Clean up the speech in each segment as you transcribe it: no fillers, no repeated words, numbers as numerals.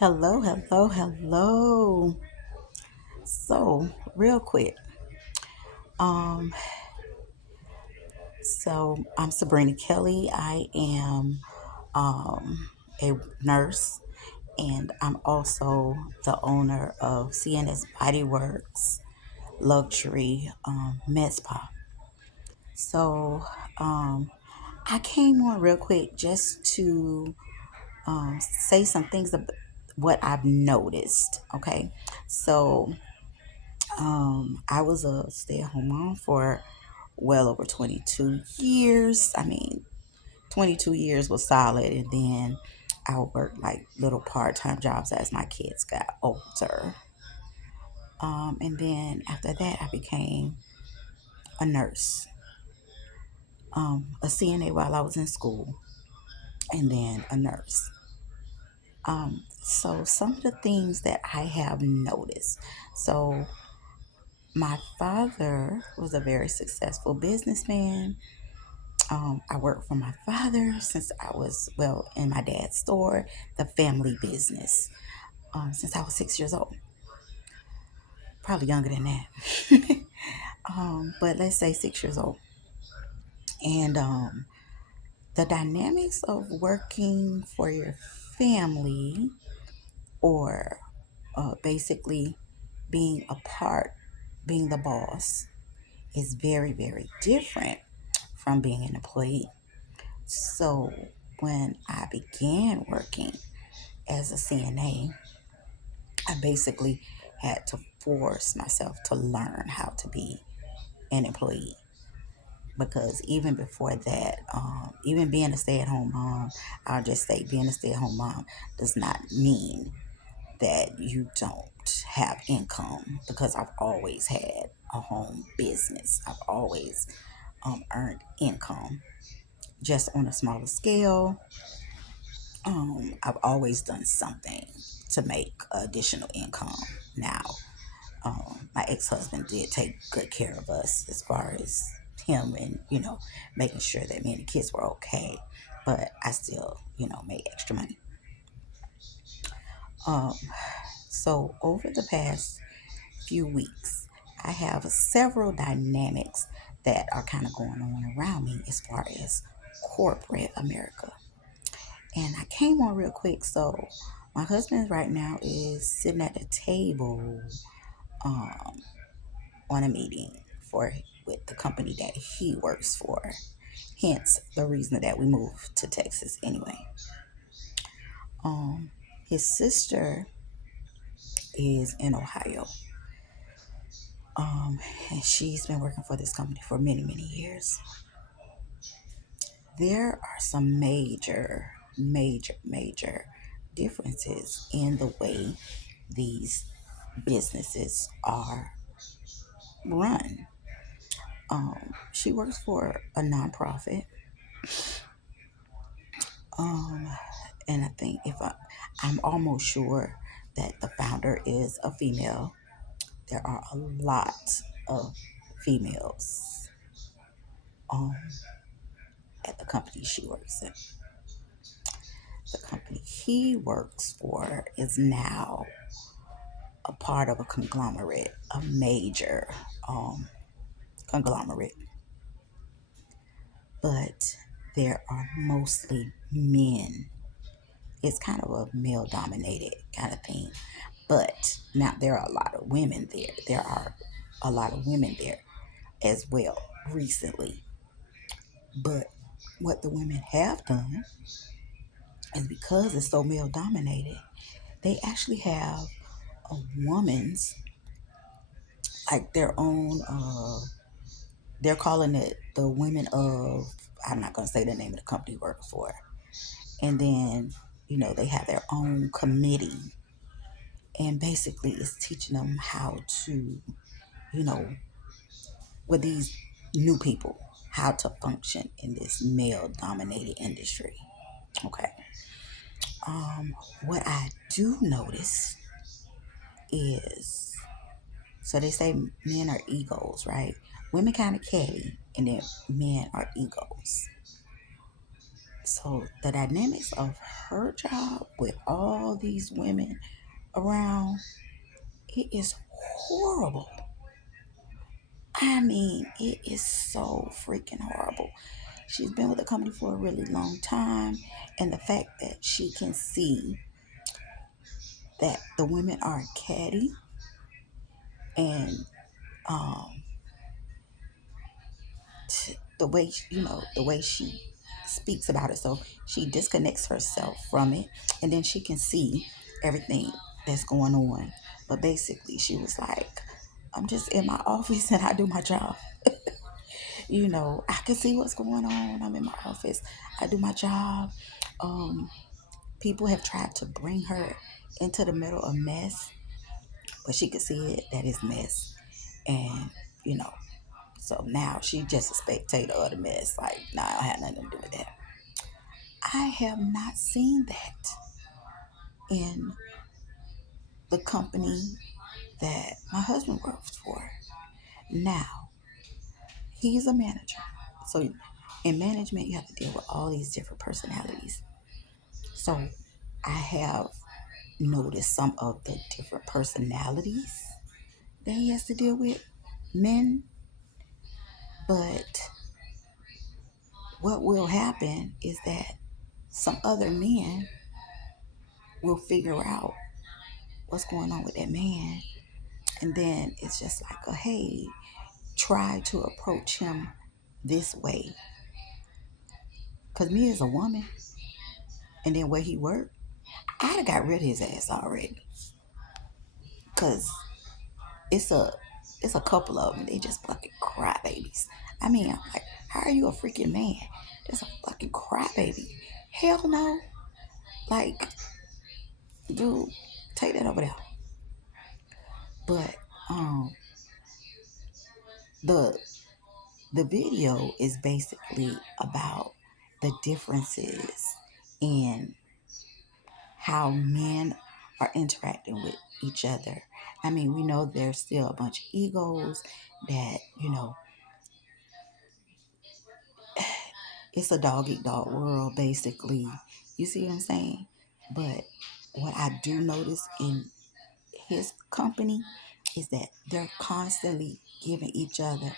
Hello, hello, hello. So, real quick, um, I'm Sabrina Kelly. I am a nurse, and I'm also the owner of CNS Body Works Luxury Med Spa. So, um, I came on real quick just to say some things about what I've noticed. Okay, so I was a stay-at-home mom for well over 22 years. 22 years was solid, and then I worked like little part-time jobs as my kids got older. And then after that, I became a nurse, a CNA while I was in school, and then a nurse. So some of the things that I have noticed. So my father was a very successful businessman. I worked for my father since I was, well, in my dad's store, the family business, since I was 6 years old. Probably younger than that. But let's say 6 years old. And the dynamics of working for your family or basically being a part, being the boss, is very, very different from being an employee. So when I began working as a CNA, I basically had to force myself to learn how to be an employee because even before that, even being a stay at home mom, I'll just say being a stay at home mom does not mean that you don't have income because I've always had a home business. I've always earned income just on a smaller scale. I've always done something to make additional income. Now, my ex-husband did take good care of us as far as him and making sure that me and the kids were okay, but I still made extra money. um, so over the past few weeks, I have several dynamics that are kind of going on around me as far as corporate America. And I came on real quick. So my husband right now is sitting at the table um, on a meeting for with the company that he works for. Hence the reason that we moved to Texas anyway. Um, his sister is in Ohio. And she's been working for this company for many, many years. There are some major, major, major differences in the way these businesses are run. She works for a nonprofit. Um, and I think I'm almost sure that the founder is a female. There are a lot of females um, at the company she works in. The company he works for is now a part of a conglomerate, a major conglomerate, but there are mostly men. It's kind of a male dominated kind of thing. But now there are a lot of women there. There are a lot of women there as well recently. But what the women have done is because it's so male dominated, they actually have a woman's, like their own, they're calling it the Women of, I'm not going to say the name of the company you work for. And then, they have their own committee. And basically, it's teaching them how to, you know, with these new people, how to function in this male dominated industry. Okay. What I do notice is, so they say men are egos, right? Women kind of catty, and then men are egos. So the dynamics of her job with all these women around, it is horrible. I mean, it is so freaking horrible. She's been with the company for a really long time, and the fact that she can see that the women are catty and um, the way the way she speaks about it, so she disconnects herself from it, and then she can see everything that's going on. But basically, she was like, "I'm just in my office and I do my job." I can see what's going on. I'm in my office. I do my job. Um, People have tried to bring her into the middle of mess, but she could see it that it's mess. And, you know, so now she's just a spectator of the mess. Like, nah, I had nothing to do with that. I have not seen that in the company that my husband works for. Now, he's a manager. So in management, you have to deal with all these different personalities. So I have noticed some of the different personalities that he has to deal with, men. But what will happen is that some other men will figure out what's going on with that man. And then it's just like, hey, try to approach him this way. Because me as a woman, and then where he worked, I'd have got rid of his ass already. Because it's a it's a couple of them. They just fucking crybabies. I mean, I'm like, how are you a freaking man? That's a fucking crybaby. Hell no. Like, dude, take that over there. But the the video is basically about the differences in how men are interacting with each other. I mean, we know there's still a bunch of egos that, it's a dog eat dog world, basically. You see what I'm saying? But what I do notice in his company is that they're constantly giving each other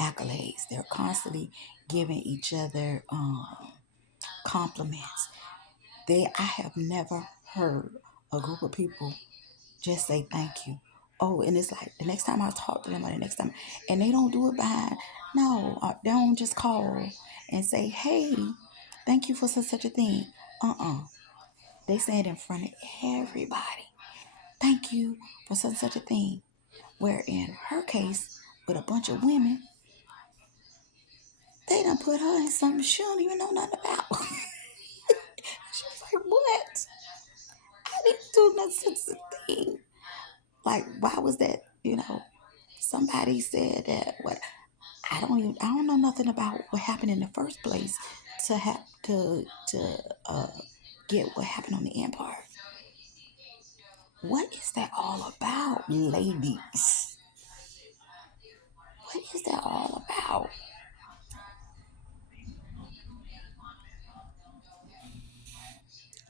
accolades. They're constantly giving each other compliments. I have never heard a group of people just say thank you. Oh, and it's like the next time I talk to them, or the next time, and they don't do it behind. No, they don't just call and say, "Hey, thank you for such a thing." They say it in front of everybody. Thank you for such a thing. Where in her case, with a bunch of women, they done put her in something she don't even know nothing about. She was like, "What? I didn't do no such a thing." Like, why was that? Somebody said that. What? I don't know nothing about what happened in the first place to have to get what happened on the Empire. What is that all about, ladies? What is that all about?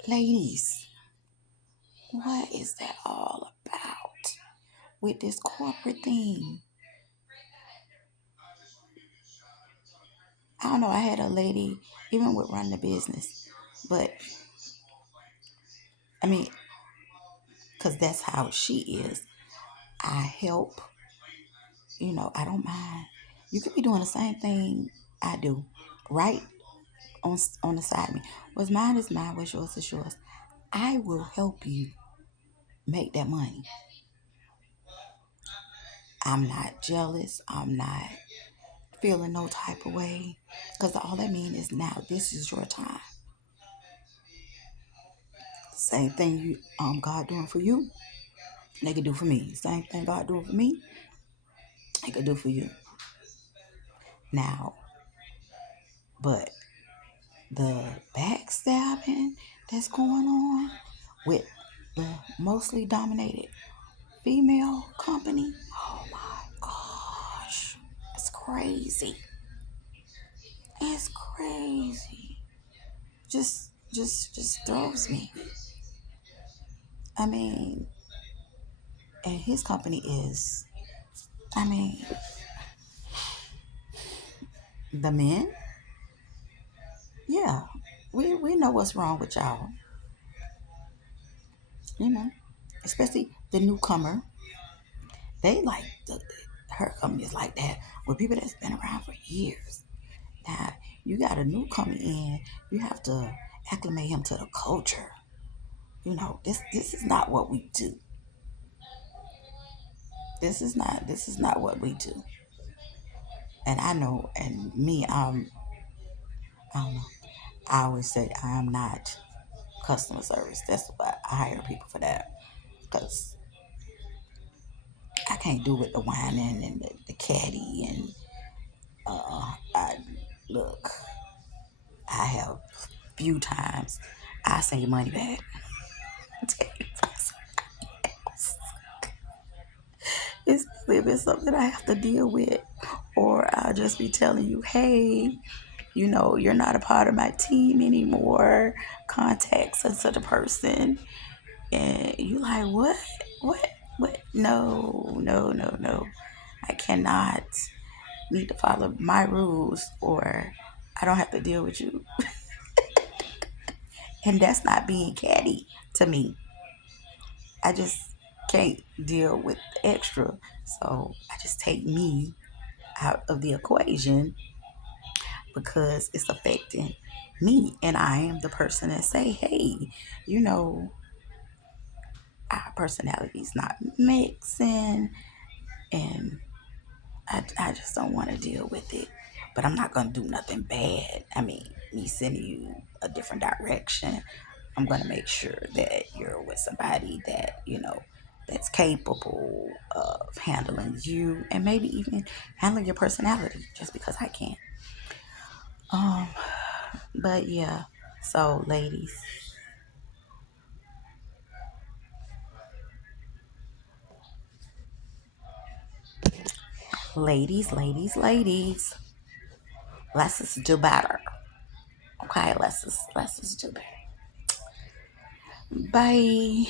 Ladies, what is that all about with this corporate thing? I don't know. I had a lady, even with running a business, but I mean, because that's how she is. I help, I don't mind. You could be doing the same thing I do, right? On the side of me. What's mine is mine, what's yours is yours. I will help you make that money. I'm not jealous. I'm not feeling no type of way. Because all that means is now this is your time. Same thing God doing for you, they could do for me. Same thing God doing for me, they could do for you. Now, but the backstabbing that's going on with the mostly dominated female company, oh my gosh, it's crazy. It's crazy. just throws me. I mean, and his company is, I mean, the men, yeah, we know what's wrong with y'all, you know, especially the newcomer. They like her company is like that with people that's been around for years. Now you got a newcomer in, you have to acclimate him to the culture. You know, this is not what we do. This is not what we do. And I know, and me, I don't know. I always say I am not customer service. That's why I hire people for that. Because I can't do with the whining and the catty and I look. I have few times I send your money back. Especially if it's something I have to deal with, or I'll just be telling you, hey, you're not a part of my team anymore. Contact such a person, and you like what, what, what? No, no, no, no. I cannot need to follow my rules, or I don't have to deal with you. And that's not being catty to me. I just can't deal with the extra. So I just take me out of the equation because it's affecting me. And I am the person that say, hey, you know, our personalities not mixing and I just don't want to deal with it. But I'm not going to do nothing bad. I mean, me sending you a different direction, I'm going to make sure that you're with somebody that, that's capable of handling you and maybe even handling your personality just because I can. Um, but yeah, so ladies, let's just do better. Okay, let's just do better. Bye.